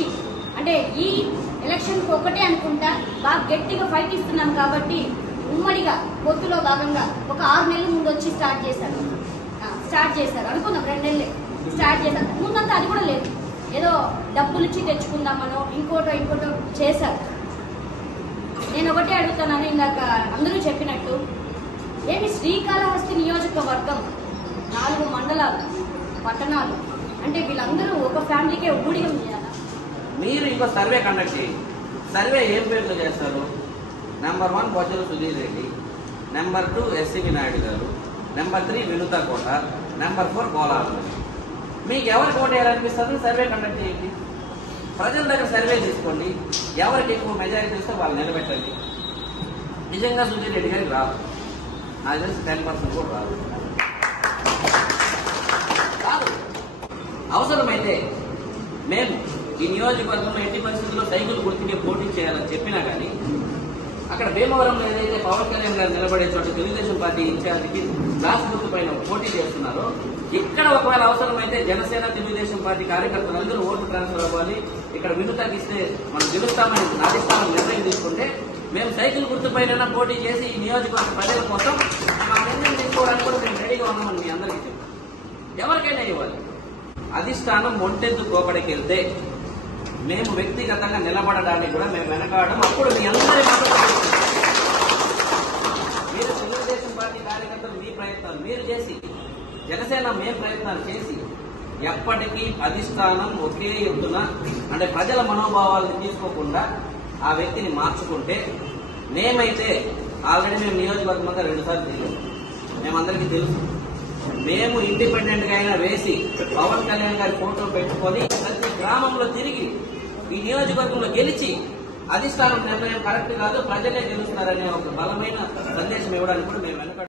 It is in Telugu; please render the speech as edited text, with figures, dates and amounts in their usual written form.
నుంచి అంటే ఈ ఎలక్షన్ ఒకటే అనుకుంటా బాగా గట్టిగా ఫైట్ ఇస్తున్నాం కాబట్టి ఉమ్మడిగా పొత్తులో భాగంగా ఒక 6 నెలల ముందు వచ్చి స్టార్ట్ చేశారు అనుకుందాం 2 నెలలే స్టార్ట్ చేశారు. ముందంతా అది కూడా లేదు, ఏదో డబ్బులు ఇచ్చి తెచ్చుకుందామనో ఇంకోటో చేశారు. నేను ఒకటే అడుగుతున్నాను, ఇందాక అందరూ చెప్పినట్టు ఏమి శ్రీకాళహస్తి నియోజకవర్గం 4 మండలాలు పట్టణాలు అంటే వీళ్ళందరూ ఒక ఫ్యామిలీకే ఊడిగం చేయాలా? మీరు ఇంకో సర్వే కండక్ట్ చేయండి. సర్వే ఏం పేరుతో చేస్తారు? Number 1 Bojjala Sudheer Reddy, number 2 SCV Naidu గారు, నెంబర్ 3 వినుతా కోట, నెంబర్ 4 కోలారు. మీకు ఎవరికి ఓటు వేయాలనిపిస్తుంది? సర్వే కండక్ట్ చేయండి. ప్రజల దగ్గర సర్వే తీసుకోండి. ఎవరికి ఎక్కువ మెజారిటీ ఇస్తే వాళ్ళు నిలబెట్టండి. నిజంగా సుధీర్ రెడ్డి గారికి రాదు, నాకు తెలిసి 10% కూడా రాదు. అవసరమైతే మేము ఈ నియోజకవర్గంలో ఎట్టి పరిస్థితుల్లో సైకిల్ గుర్తుకే పోటీ చేయాలని చెప్పినా కానీ అక్కడ భీమవరంలో ఏదైతే పవన్ కళ్యాణ్ గారు నిలబడే చోట తెలుగుదేశం పార్టీ ఇన్ఛార్జికి గ్లాస్ గుర్తు పైన పోటీ చేస్తున్నారో ఇక్కడ ఒకవేళ అవసరమైతే జనసేన తెలుగుదేశం పార్టీ కార్యకర్తలందరూ ఓటు ట్రాన్స్ఫర్ అవ్వాలి, ఇక్కడ వినుతాకి ఇస్తే మనం గెలుస్తామని నాటిస్తామని నిర్ణయం తీసుకుంటే మేము సైకిల్ గుర్తు పైన పోటీ చేసి ఈ నియోజకవర్గ ప్రజల కోసం మా నిర్ణయం తీసుకోవడానికి కూడా మేము రెడీగా ఉన్నామని మీ అందరికీ చెప్పాం. ఎవరికైనా ఇవ్వాలి. అధిష్టానం ఒంటెద్దు కోపడికి వెళ్తే మేము వ్యక్తిగతంగా నిలబడడానికి కూడా మేము వెనకాడడం. అప్పుడు మీ అందరి మీరు తెలుగుదేశం పార్టీ కార్యకర్తలు మీ ప్రయత్నాలు మీరు చేసి, జనసేన మేము ప్రయత్నాలు చేసి ఎప్పటికీ అధిష్టానం ఒకే ఎత్తున అంటే ప్రజల మనోభావాలను తీసుకోకుండా ఆ వ్యక్తిని మార్చుకుంటే మేమైతే ఆల్రెడీ మేము నియోజకవర్గం అంతా 2 సార్లు తిరిగాం. మేమందరికీ తెలుసు. మేము ఇండిపెండెంట్ గా అయినా వేసి పవన్ కళ్యాణ్ గారి ఫోటో పెట్టుకొని ప్రతి గ్రామంలో తిరిగి ఈ నియోజకవర్గంలో గెలిచి అధిష్టానం నిర్ణయం కరెక్ట్ కాదు, ప్రజలే గెలుస్తారనే ఒక బలమైన సందేశం ఇవ్వడానికి కూడా మేము వెనక